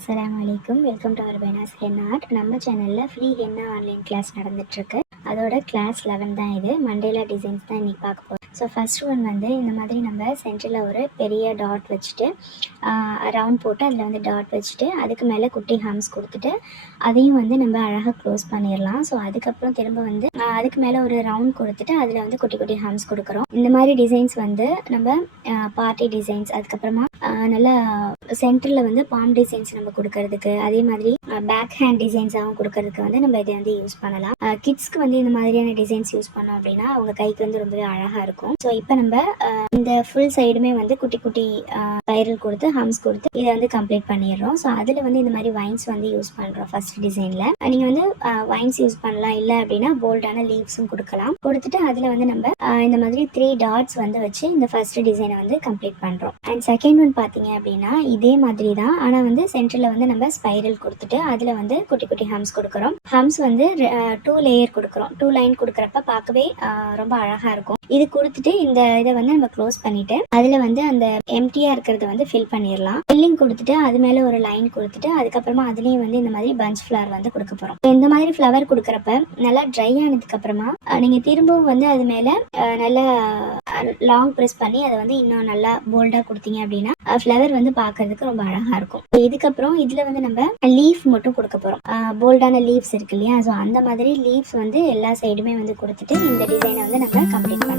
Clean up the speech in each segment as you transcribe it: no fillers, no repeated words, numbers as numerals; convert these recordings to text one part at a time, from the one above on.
அஸ்ஸலாமு அலைக்கும். Welcome to our Benaz Henna Art. நம்ம சேனலில் ஃப்ரீ ஹென்னா ஆன்லைன் கிளாஸ் நடந்துட்டுருக்கு. அதோட கிளாஸ் 11 தான் இது. மண்டேலா டிசைன்ஸ் தான் இன்றைக்கி பார்க்க போகிறோம். ஸோ ஃபஸ்ட் ஒன் வந்து இந்த மாதிரி நம்ம சென்டரில் ஒரு பெரிய டாட் வச்சுட்டு ரவுண்ட் போட்டு அதில் வந்து டாட் வச்சுட்டு அதுக்கு மேலே குட்டி ஹம்ஸ் கொடுத்துட்டு அதையும் வந்து நம்ம அழகாக க்ளோஸ் பண்ணிடலாம். ஸோ அதுக்கப்புறம் திரும்ப வந்து அதுக்கு மேலே ஒரு ரவுண்ட் கொடுத்துட்டு அதில் வந்து குட்டி குட்டி ஹம்ஸ் கொடுக்குறோம். இந்த மாதிரி டிசைன்ஸ் வந்து நம்ம பார்ட்டி டிசைன்ஸ், அதுக்கப்புறமா நல்லா சென்டரில் வந்து பாம் டிசைன்ஸ் நம்ம கொடுக்கறதுக்கு, அதே மாதிரி பேக் ஹேண்ட் டிசைன்ஸாகவும் கொடுக்கறதுக்கு வந்து நம்ம இதை வந்து யூஸ் பண்ணலாம். கிட்ஸ்க்கு வந்து இந்த மாதிரியான டிசைன்ஸ் யூஸ் பண்ணோம் அப்படின்னா அவங்க கைக்கு வந்து ரொம்பவே அழகாக இருக்கும். ஸோ இப்போ நம்ம இந்த ஃபுல் சைடுமே வந்து குட்டி குட்டி ஸ்பைரல் கொடுத்து ஹம்ஸ் கொடுத்து இதை வந்து கம்ப்ளீட் பண்ணிடுறோம். ஸோ அதில் வந்து இந்த மாதிரி வைன்ஸ் வந்து யூஸ் பண்ணுறோம். ஃபர்ஸ்ட் டிசைனில் நீங்கள் வந்து வைன்ஸ் யூஸ் பண்ணலாம், இல்லை அப்படின்னா போல்டான லீவ்ஸும் கொடுக்கலாம். கொடுத்துட்டு அதில் வந்து நம்ம இந்த மாதிரி 3 டாட்ஸ் வந்து வச்சு இந்த ஃபர்ஸ்ட் டிசைனை வந்து கம்ப்ளீட் பண்ணுறோம். அண்ட் செகண்ட் ஒன் பார்த்தீங்க அப்படின்னா இதே மாதிரி தான், ஆனால் வந்து சென்டரில் வந்து நம்ம ஸ்பைரல் கொடுத்துட்டு அதில் வந்து குட்டி குட்டி ஹம்ஸ் கொடுக்குறோம். ஹம்ஸ் வந்து 2 லேயர் கொடுக்குறோம். 2 லைன் கொடுக்குறப்ப பார்க்கவே ரொம்ப அழகாக இருக்கும். இது கொடுத்துட்டு இந்த இதை வந்து நம்ம க்ளோஸ் பண்ணிட்டு அதில் வந்து அந்த எம்டியாக இருக்கிறத வந்து ஃபில் பண்ணிடலாம். ஃபில்லிங் கொடுத்துட்டு அது மேலே ஒரு லைன் கொடுத்துட்டு அதுக்கப்புறமா அதுலேயும் வந்து இந்த மாதிரி பஞ்ச் ஃப்ளவர் வந்து கொடுக்க போகிறோம். இந்த மாதிரி ஃப்ளவர் கொடுக்குறப்ப நல்லா ட்ரை ஆனதுக்கு அப்புறமா நீங்கள் திரும்பவும் வந்து அது மேலே நல்லா லாங் ப்ரெஸ் பண்ணி அதை வந்து இன்னும் நல்லா போல்டாக கொடுத்தீங்க அப்படின்னா ஃப்ளவர் வந்து பார்க்கறதுக்கு ரொம்ப அழகாக இருக்கும். இதுக்கப்புறம் இதில் வந்து நம்ம லீஃப் மட்டும் கொடுக்க போகிறோம். போல்டான லீவ்ஸ் இருக்கு இல்லையா, ஸோ அந்த மாதிரி லீவ்ஸ் வந்து எல்லா சைடுமே வந்து கொடுத்துட்டு இந்த டிசைனை வந்து நம்ம கம்ப்ளீட் பண்ணுறோம்.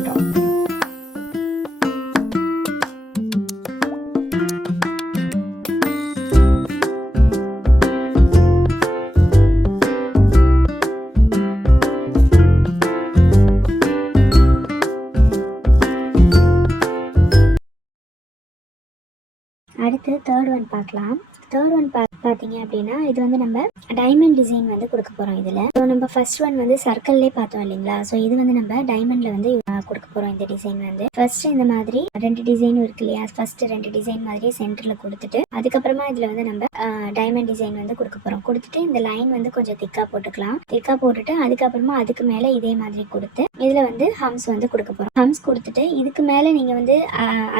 அடுத்து தேர்ட் ஒன் பார்க்கலாம். தேர்ட் ஒன் பார்த்தீங்க அப்படின்னா இது வந்து நம்ம டைமண்ட் டிசைன் வந்து கொடுக்க போகிறோம். இதில் ஸோ நம்ம ஃபர்ஸ்ட் ஒன் வந்து சர்க்கிள்லேயே பார்த்தோம் இல்லைங்களா, ஸோ இது வந்து நம்ம டைமண்டில் வந்து கொடுக்க போகிறோம். இந்த டிசைன் வந்து ஃபர்ஸ்ட் இந்த மாதிரி 2 டிசைனும் இருக்கு இல்லையா, ஃபர்ஸ்ட் 2 டிசைன் மாதிரி சென்டரில் கொடுத்துட்டு அதுக்கப்புறமா இதில் வந்து நம்ம டைமண்ட் டிசைன் வந்து கொடுக்க போகிறோம். கொடுத்துட்டு இந்த லைன் வந்து கொஞ்சம் திக்காக போட்டுக்கலாம். திக்காக போட்டுட்டு அதுக்கப்புறமா அதுக்கு மேலே இதே மாதிரி கொடுத்து இதில் வந்து ஹம்ஸ் வந்து கொடுக்க போகிறோம். ஹம்ஸ் கொடுத்துட்டு இதுக்கு மேலே நீங்கள் வந்து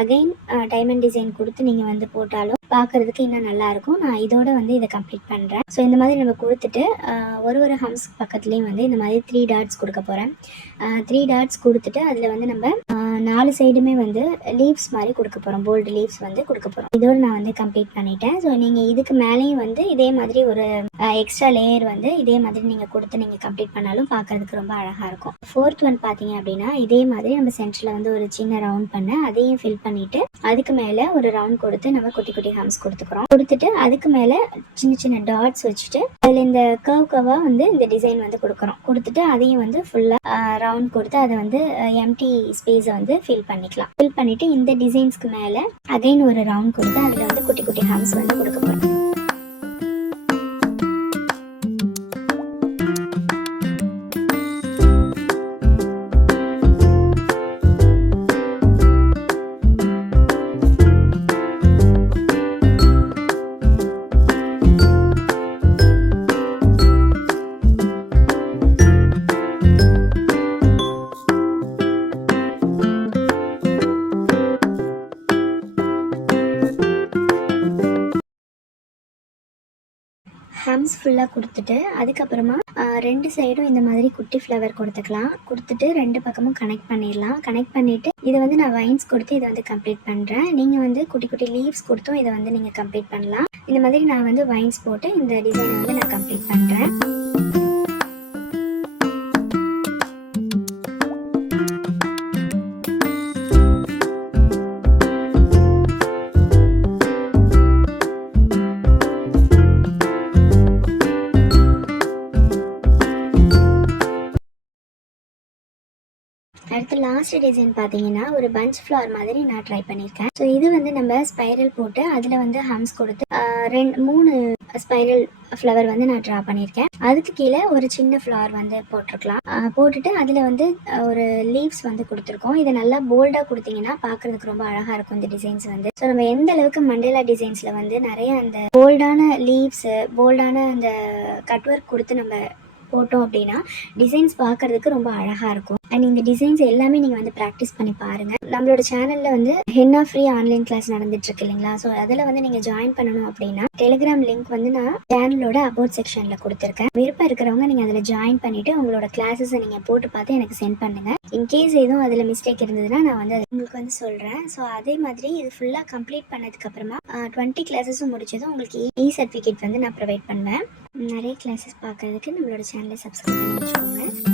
அகைன் டைமண்ட் டிசைன் கொடுத்து நீங்கள் வந்து போட்டாலும் பார்க்கறதுக்கு இன்னும் நல்லா இருக்கும். நான் இதோட வந்து இதை கம்ப்ளீட் பண்ணுறேன். ஸோ இந்த மாதிரி நம்ம கொடுத்துட்டு ஒரு ஹம்ஸ் பக்கத்துலேயும் வந்து இந்த மாதிரி 3 டாட்ஸ் கொடுக்க போகிறேன். 3 டாட்ஸ் கொடுத்துட்டு அதில் வந்து நம்ம 4 சைடுமே வந்து லீவ்ஸ் மாதிரி கொடுக்க போகிறோம். போல்டு லீவ்ஸ் வந்து கொடுக்க போகிறோம். இதோடு நான் வந்து கம்ப்ளீட் பண்ணிட்டேன். ஸோ நீங்கள் இதுக்கு மேலேயும் வந்து இதே மாதிரி ஒரு எக்ஸ்ட்ரா லேயர் வந்து இதே மாதிரி நீங்கள் கொடுத்து நீங்கள் கம்ப்ளீட் பண்ணாலும் பார்க்கறதுக்கு ரொம்ப அழகாக இருக்கும். ஃபோர்த் ஒன் பார்த்தீங்க அப்படின்னா இதே மாதிரி நம்ம சென்டரில் வந்து ஒரு சின்ன ரவுண்ட் பண்ண அதையும் ஃபில் பண்ணிவிட்டு அதுக்கு மேலே ஒரு ரவுண்ட் கொடுத்து நம்ம குட்டி குட்டி ஹம்ஸ் கொடுத்துக்கிறோம். கொடுத்துட்டு அதுக்கு மேலே சின்ன சின்ன டாட்ஸ் வச்சுட்டு அதில் இந்த கர்வாக வந்து இந்த டிசைன் வந்து கொடுக்குறோம். கொடுத்துட்டு அதையும் வந்து ஃபுல்லாக ரவுண்ட் கொடுத்து அதை வந்து எம்டி ஸ்பேஸை வந்து ஃபில் பண்ணிக்கலாம். ஃபில் பண்ணிவிட்டு இந்த டிசைன்ஸ்க்கு மேலே அகைன் ஒரு ரவுண்ட் கொடுத்து அதில் வந்து குட்டி குட்டி ஹம்ஸ் வந்து கொடுக்க போகிறோம். ஹம்ஸ் ஃபுல்லாக கொடுத்துட்டு அதுக்கப்புறமா 2 சைடும் இந்த மாதிரி குட்டி ஃப்ளவர் கொடுத்துக்கலாம். கொடுத்துட்டு 2 பக்கமும் கனெக்ட் பண்ணிடலாம். கனெக்ட் பண்ணிவிட்டு இதை வந்து நான் வைன்ஸ் கொடுத்து இதை வந்து கம்ப்ளீட் பண்ணுறேன். நீங்கள் வந்து குட்டி குட்டி லீவ்ஸ் கொடுத்தும் இதை வந்து நீங்கள் கம்ப்ளீட் பண்ணலாம். இந்த மாதிரி நான் வந்து வைன்ஸ் போட்டு இந்த டிசைனை வந்து நான் கம்ப்ளீட் பண்ணுறேன். அடுத்து லாஸ்ட் டிசைன் பார்த்தீங்கன்னா ஒரு பஞ்ச் ஃப்ளவர் மாதிரி நான் ட்ரை பண்ணியிருக்கேன். ஸோ இது வந்து நம்ம ஸ்பைரல் போட்டு அதில் வந்து ஹம்ஸ் கொடுத்து 3 ஸ்பைரல் ஃப்ளவர் வந்து நான் ட்ரா பண்ணியிருக்கேன். அதுக்கு கீழே ஒரு சின்ன ஃப்ளவர் வந்து போட்டிருக்கலாம். போட்டுட்டு அதில் வந்து ஒரு லீவ்ஸ் வந்து கொடுத்துருக்கோம். இதை நல்லா போல்டாக கொடுத்தீங்கன்னா பார்க்குறதுக்கு ரொம்ப அழகாக இருக்கும் இந்த டிசைன்ஸ் வந்து. ஸோ நம்ம எந்த அளவுக்கு மண்டேலா டிசைன்ஸில் வந்து நிறைய அந்த போல்டான லீவ்ஸு, போல்டான அந்த கட் ஒர்க் கொடுத்து நம்ம போட்டோம் அப்படின்னா டிசைன்ஸ் பார்க்கறதுக்கு ரொம்ப அழகாக இருக்கும். அண்ட் இந்த டிசைன்ஸ் எல்லாமே நீங்கள் வந்து ப்ராக்டிஸ் பண்ணி பாருங்கள். நம்மளோட சேனலில் வந்து ஹென்னா ஃப்ரீ ஆன்லைன் கிளாஸ் நடந்துட்டுருக்கு இல்லைங்களா? ஸோ அதில் வந்து நீங்கள் ஜாயின் பண்ணணும் அப்படின்னா டெலிகிராம் லிங்க் வந்து நான் சேனலோட அபவுட் செக்ஷனில் கொடுத்துருக்கேன். விருப்பம் இருக்கிறவங்க நீங்கள் அதில் ஜாயின் பண்ணிவிட்டு உங்களோட கிளாஸஸை நீங்கள் போட்டு பார்த்து எனக்கு சென்ட் பண்ணுங்கள். இன்கேஸ் எதுவும் அதில் மிஸ்டேக் இருந்ததுன்னா நான் வந்து உங்களுக்கு வந்து சொல்கிறேன். ஸோ அதே மாதிரி இது ஃபுல்லாக கம்ப்ளீட் பண்ணதுக்கப்புறமா 20 கிளாஸஸும் முடிச்சதும் உங்களுக்கு சர்டிஃபிகேட் வந்து நான் ப்ரொவைட் பண்ணுவேன். நிறைய கிளாஸஸ் பார்க்குறதுக்கு நம்மளோட சேனலை சப்ஸ்கிரைப் பண்ணி வச்சுக்கோங்க.